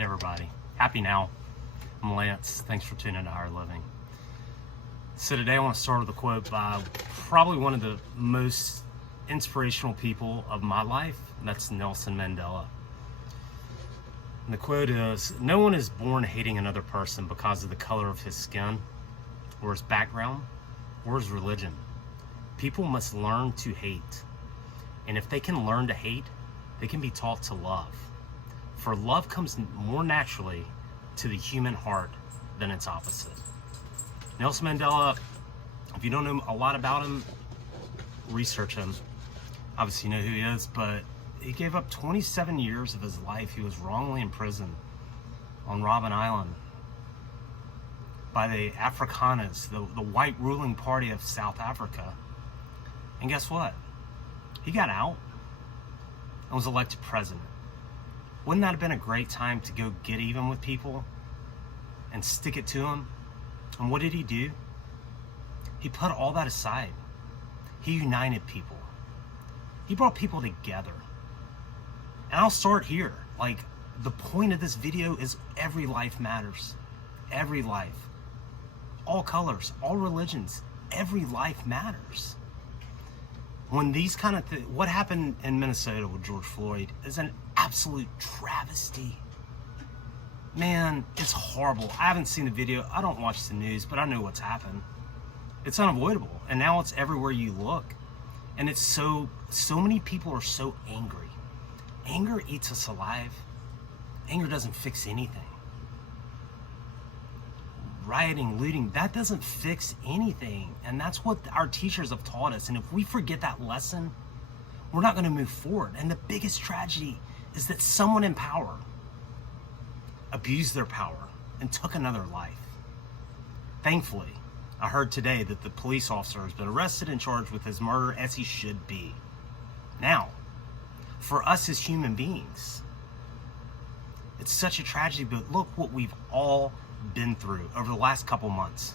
Hey everybody, happy now. I'm Lance, thanks for tuning to Higher Living. So today I want to start with a quote by probably one of the most inspirational people of my life, and that's Nelson Mandela. And the quote is, "No one is born hating another person because of the color of his skin, or his background, or his religion. People must learn to hate. And if they can learn to hate, they can be taught to love. For love comes more naturally to the human heart than its opposite." Nelson Mandela, if you don't know a lot about him, research him. Obviously you know who he is, but he gave up 27 years of his life. He was wrongly imprisoned on Robben Island by the Afrikaners, the white ruling party of South Africa. And guess what? He got out and was elected president. Wouldn't that have been a great time to go get even with people and stick it to them? And what did he do? He put all that aside. He united people. He brought people together. And I'll start here. Like, the point of this video is every life matters. Every life. All colors, all religions, every life matters. When these kind of what happened in Minnesota with George Floyd is an absolute travesty. Man, it's horrible. I haven't seen the video. I don't watch the news, but I know what's happened. It's unavoidable. And now it's everywhere you look. And it's so many people are so angry. Anger eats us alive. Anger doesn't fix anything. Rioting, looting, that doesn't fix anything. And that's what our teachers have taught us. And if we forget that lesson, we're not going to move forward. And the biggest tragedy is that someone in power abused their power and took another life. Thankfully, I heard today that the police officer has been arrested and charged with his murder, as he should be. Now, for us as human beings, it's such a tragedy, but look what we've all been through over the last couple months.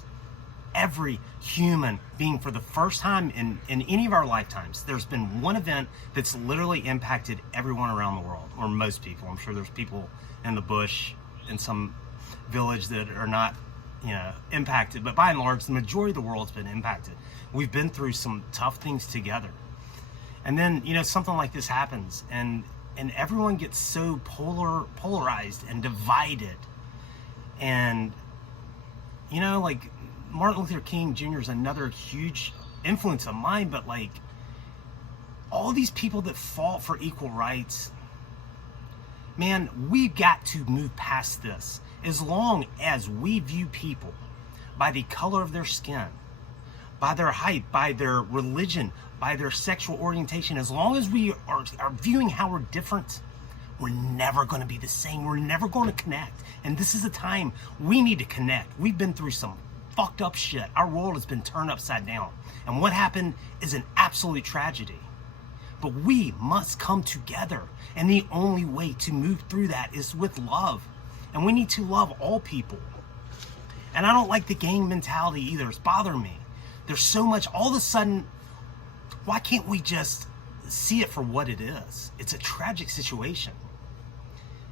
Every human being, for the first time in any of our lifetimes, there's been one event that's literally impacted everyone around the world, or most people. I'm sure there's people in the bush in some village that are not, impacted, but by and large, the majority of the world's been impacted. We've been through some tough things together. And then, something like this happens, and everyone gets so polarized and divided. And, like Martin Luther King Jr. is another huge influence of mine, but like all these people that fought for equal rights, man, we've got to move past this. As long as we view people by the color of their skin, by their height, by their religion, by their sexual orientation, as long as we are viewing how we're different, we're never going to be the same. We're never going to connect. And this is the time we need to connect. We've been through some fucked up shit. Our world has been turned upside down. And what happened is an absolute tragedy. But we must come together. And the only way to move through that is with love. And we need to love all people. And I don't like the gang mentality either. It's bothering me. There's so much, all of a sudden, why can't we just see it for what it is? It's a tragic situation.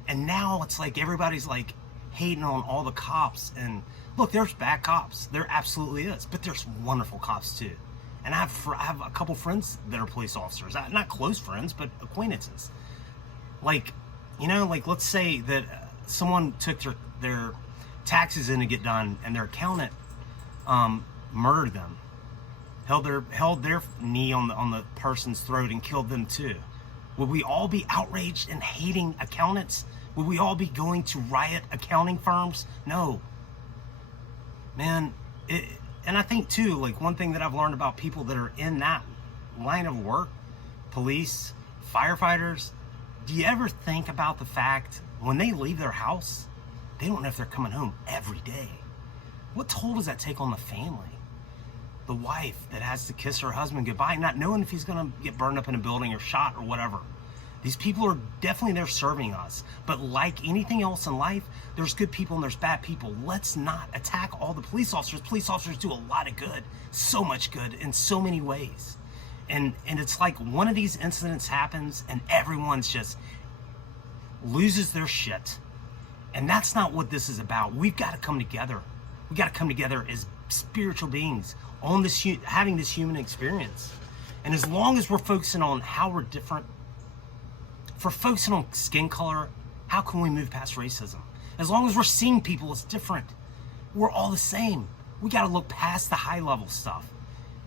And now it's like everybody's like hating on all the cops. And look, there's bad cops. There absolutely is. But there's wonderful cops too. And I have a couple friends that are police officers. Not close friends, but acquaintances. Like, let's say that someone took their taxes in to get done, and their accountant murdered them. Held their knee on the person's throat and killed them too. Would we all be outraged and hating accountants? Would we all be going to riot accounting firms? No. Man, and I think too, like one thing that I've learned about people that are in that line of work, police, firefighters, do you ever think about the fact when they leave their house, they don't know if they're coming home every day? What toll does that take on the family? The wife that has to kiss her husband goodbye, not knowing if he's going to get burned up in a building or shot or whatever. These people are definitely there serving us. But like anything else in life, there's good people and there's bad people. Let's not attack all the police officers. Police officers do a lot of good, so much good in so many ways. And it's like one of these incidents happens and everyone's just loses their shit. And that's not what this is about. We've got to come together. We got to come together as spiritual beings on this, having this human experience. And as long as we're focusing on how we're different, if we're focusing on skin color, how can we move past racism? As long as we're seeing people as different, we're all the same. We got to look past the high level stuff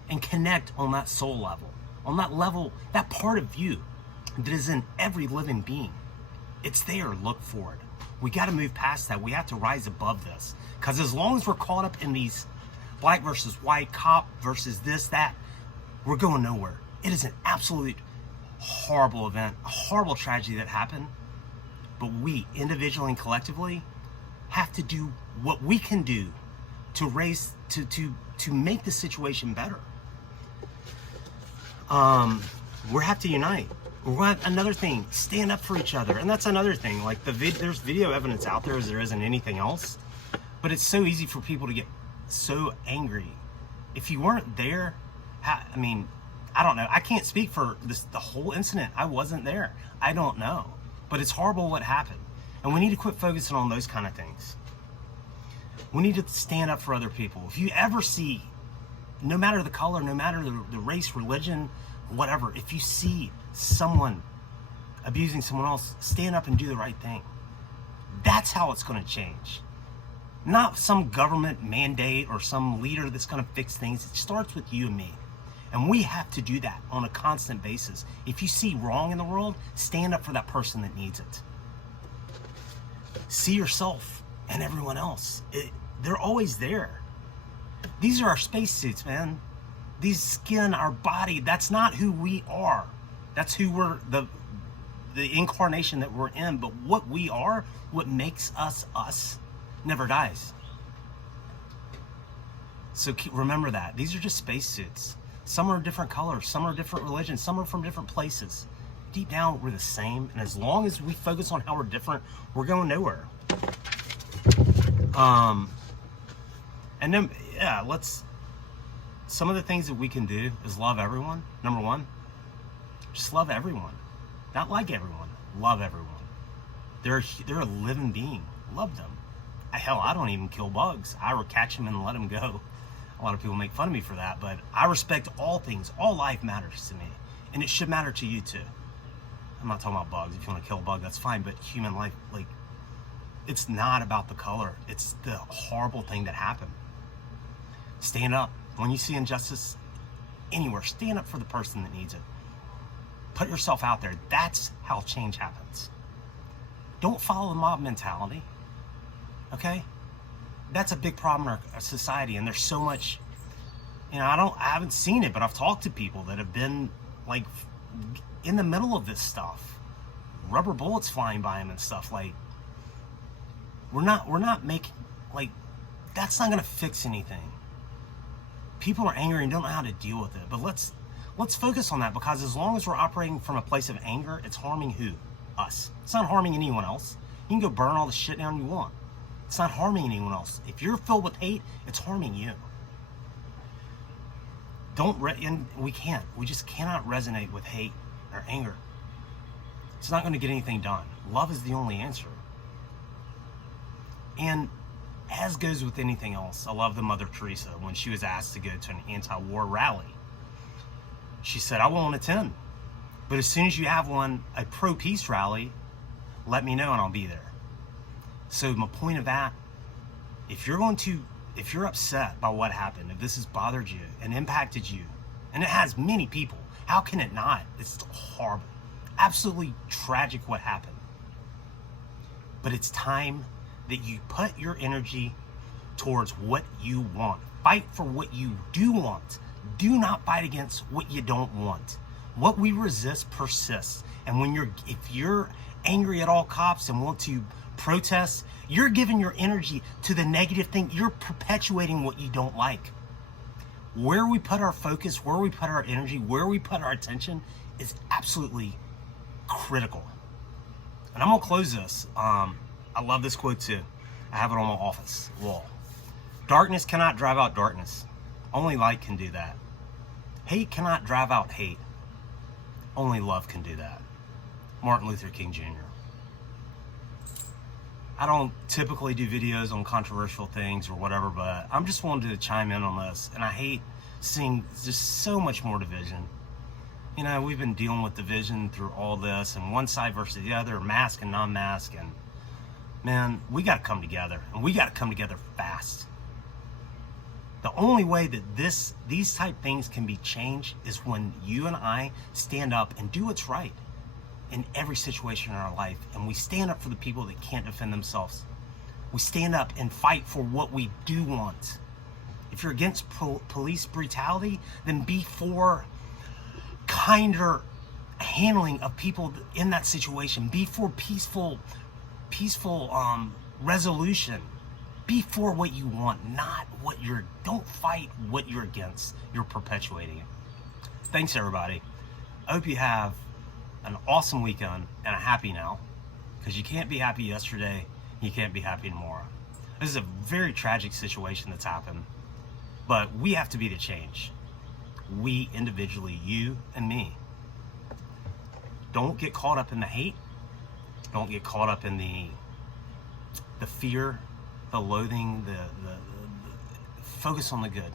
and connect on that soul level, on that level, that part of you that is in every living being. It's there. Look for it. We got to move past that. We have to rise above this. Because as long as we're caught up in these black versus white, cop versus this, that, we're going nowhere. It is an absolute horrible event, a horrible tragedy that happened. But we, individually and collectively, have to do what we can do to raise, to make the situation better. We have to unite. Another thing, stand up for each other. And that's another thing. Like there's video evidence out there as there isn't anything else. But it's so easy for people to get so angry. If you weren't there, I mean, I don't know. I can't speak for the whole incident. I wasn't there. I don't know. But it's horrible what happened. And we need to quit focusing on those kind of things. We need to stand up for other people. If you ever see, no matter the color, no matter the race, religion, whatever, if you see someone abusing someone else, stand up and do the right thing. That's how it's going to change. Not some government mandate or some leader that's going to fix things. It starts with you and me. And we have to do that on a constant basis. If you see wrong in the world, stand up for that person that needs it. See yourself and everyone else. They're always there. These are our spacesuits, man. These skin, our body, that's not who we are. That's who we're, the incarnation that we're in. But what we are, what makes us us, never dies. So remember that. These are just spacesuits. Some are different colors, some are different religions, some are from different places. Deep down, we're the same. And as long as we focus on how we're different, we're going nowhere. And then, yeah, some of the things that we can do is love everyone. Number one, just love everyone. Not like everyone, love everyone. They're a living being. Love them. Hell, I don't even kill bugs. I would catch them and let them go. A lot of people make fun of me for that, but I respect all things. All life matters to me, and it should matter to you too. I'm not talking about bugs. If you want to kill a bug, that's fine, but human life, like, it's not about the color. It's the horrible thing that happened. Stand up. When you see injustice anywhere, stand up for the person that needs it. Put yourself out there. That's how change happens. Don't follow the mob mentality. Okay? That's a big problem in our society, and there's so much, I haven't seen it, but I've talked to people that have been like in the middle of this stuff, rubber bullets flying by them and stuff. Like, we're not making, like, that's not going to fix anything. People are angry and don't know how to deal with it, but let's focus on that, because as long as we're operating from a place of anger, it's harming who? Us. It's not harming anyone else. You can go burn all the shit down you want. It's not harming anyone else. If you're filled with hate, it's harming you. And we just cannot resonate with hate or anger. It's not going to get anything done. Love is the only answer. And as goes with anything else, I love the Mother Teresa when she was asked to go to an anti-war rally. She said, I won't attend. But as soon as you have a pro-peace rally, let me know and I'll be there. So my point of that, if you're upset by what happened, if this has bothered you and impacted you, and it has many people, how can it not? It's horrible, absolutely tragic what happened. But it's time that you put your energy towards what you want. Fight for what you do want. Do not fight against what you don't want. What we resist persists. And if you're angry at all cops and want to protest, you're giving your energy to the negative thing. You're perpetuating what you don't like. Where we put our focus, where we put our energy, where we put our attention is absolutely critical. And I'm gonna close this. I love this quote too. I have it on my office wall. Darkness cannot drive out darkness. Only light can do that. Hate cannot drive out hate. Only love can do that. Martin Luther King Jr. I don't typically do videos on controversial things or whatever, but I'm just wanting to chime in on this. And I hate seeing just so much more division. You know, we've been dealing with division through all this, and one side versus the other, mask and non-mask, and man, we got to come together, and we got to come together fast. The only way that these type things can be changed is when you and I stand up and do what's right in every situation in our life, and we stand up for the people that can't defend themselves. We stand up and fight for what we do want. If you're against police brutality, then be for kinder handling of people in that situation. Be for peaceful resolution. Be for what you want, not what don't fight what you're against. You're perpetuating it. Thanks, everybody. I hope you have an awesome weekend and a happy now, because you can't be happy yesterday, you can't be happy tomorrow. This is a very tragic situation that's happened, but we have to be the change. We individually, you and me. Don't get caught up in the hate. Don't get caught up in the fear, the loathing, the focus on the good.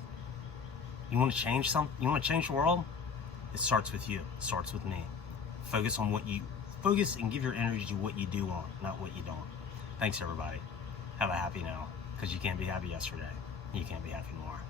You want to change something? You want to change the world? It starts with you. It starts with me. Focus and give your energy to what you do want, not what you don't. Thanks, everybody. Have a happy now, because you can't be happy yesterday. You can't be happy tomorrow.